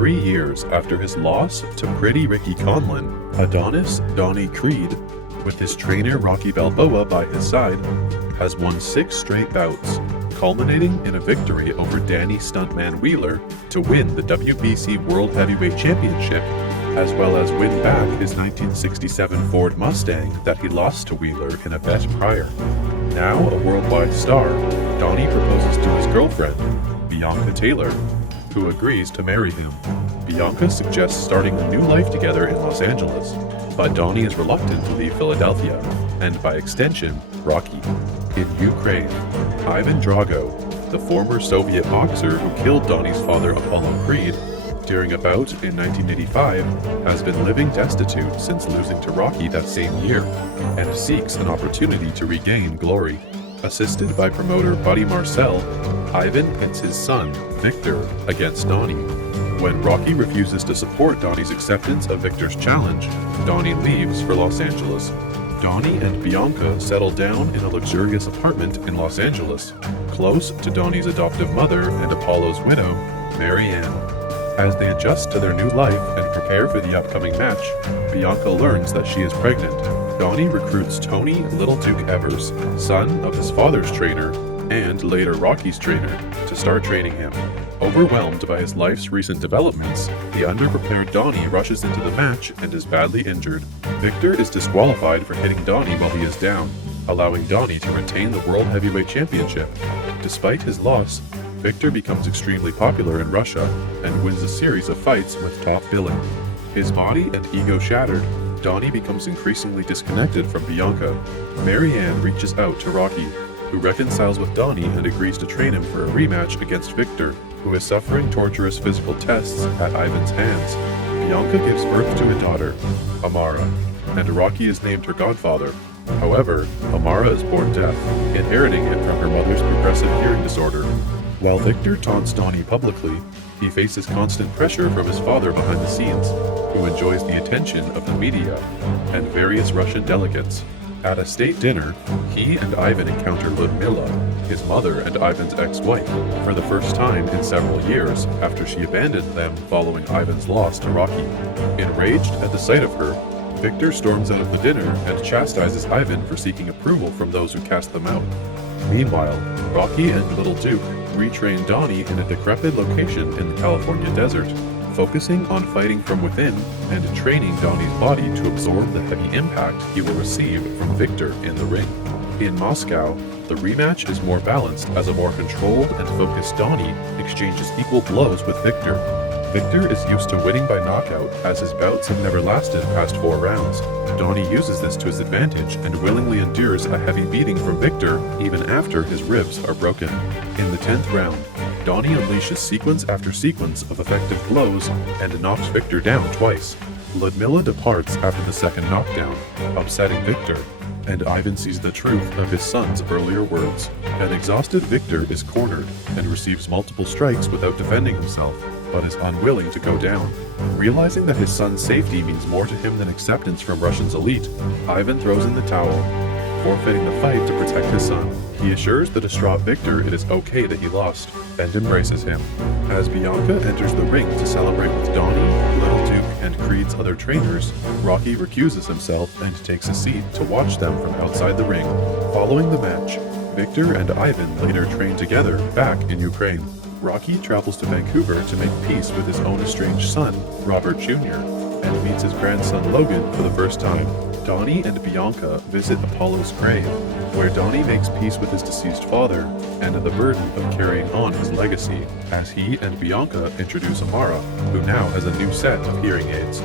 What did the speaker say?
3 years after his loss to Pretty Ricky Conlon, Adonis Creed, with his trainer Rocky Balboa by his side, has won 6 straight bouts, culminating in a victory over Danny Stuntman Wheeler to win the WBC World Heavyweight Championship, as well as win back his 1967 Ford Mustang that he lost to Wheeler in a bet prior. Now a worldwide star, Donnie proposes to his girlfriend, Bianca Taylor, who agrees to marry him. Bianca suggests starting a new life together in Los Angeles, but Donnie is reluctant to leave Philadelphia, and by extension, Rocky. In Ukraine, Ivan Drago, the former Soviet boxer who killed Donnie's father Apollo Creed during a bout in 1985, has been living destitute since losing to Rocky that same year, and seeks an opportunity to regain glory. Assisted by promoter Buddy Marcel, Ivan pits his son, Viktor, against Donnie. When Rocky refuses to support Donnie's acceptance of Viktor's challenge, Donnie leaves for Los Angeles. Donnie and Bianca settle down in a luxurious apartment in Los Angeles, close to Donnie's adoptive mother and Apollo's widow, Mary Ann. As they adjust to their new life and prepare for the upcoming match, Bianca learns that she is pregnant. Donnie recruits Tony Little Duke Evers, son of his father's trainer, and later Rocky's trainer, to start training him. Overwhelmed by his life's recent developments, the underprepared Donnie rushes into the match and is badly injured. Viktor is disqualified for hitting Donnie while he is down, allowing Donnie to retain the World Heavyweight Championship. Despite his loss, Viktor becomes extremely popular in Russia and wins a series of fights with top billing. His body and ego shattered, Donnie becomes increasingly disconnected from Bianca. Mary Ann reaches out to Rocky, who reconciles with Donnie and agrees to train him for a rematch against Viktor, who is suffering torturous physical tests at Ivan's hands. Bianca gives birth to a daughter, Amara, and Rocky is named her godfather. However, Amara is born deaf, inheriting it from her mother's progressive hearing disorder. While Viktor taunts Donnie publicly, he faces constant pressure from his father behind the scenes, who enjoys the attention of the media and various Russian delegates. At a state dinner, he and Ivan encounter Ludmila, his mother and Ivan's ex-wife, for the first time in several years after she abandoned them following Ivan's loss to Rocky. Enraged at the sight of her, Viktor storms out of the dinner and chastises Ivan for seeking approval from those who cast them out. Meanwhile, Rocky and Little Duke retrain Donnie in a decrepit location in the California desert, focusing on fighting from within and training Donnie's body to absorb the heavy impact he will receive from Viktor in the ring. In Moscow, the rematch is more balanced as a more controlled and focused Donnie exchanges equal blows with Viktor. Viktor is used to winning by knockout, as his bouts have never lasted past 4 rounds. Donnie uses this to his advantage and willingly endures a heavy beating from Viktor even after his ribs are broken. In the 10th round, Donnie unleashes sequence after sequence of effective blows and knocks Viktor down twice. Ludmila departs after the second knockdown, upsetting Viktor, and Ivan sees the truth of his son's earlier words. An exhausted Viktor is cornered and receives multiple strikes without defending himself, but is unwilling to go down. Realizing that his son's safety means more to him than acceptance from Russia's elite, Ivan throws in the towel, forfeiting the fight to protect his son. He assures the distraught Viktor it is okay that he lost, and embraces him. As Bianca enters the ring to celebrate with Donnie, Little Duke, and Creed's other trainers, Rocky recuses himself and takes a seat to watch them from outside the ring. Following the match, Viktor and Ivan later train together back in Ukraine. Rocky travels to Vancouver to make peace with his own estranged son, Robert Jr., and meets his grandson Logan for the first time. Donnie and Bianca visit Apollo's grave, where Donnie makes peace with his deceased father and the burden of carrying on his legacy, as he and Bianca introduce Amara, who now has a new set of hearing aids.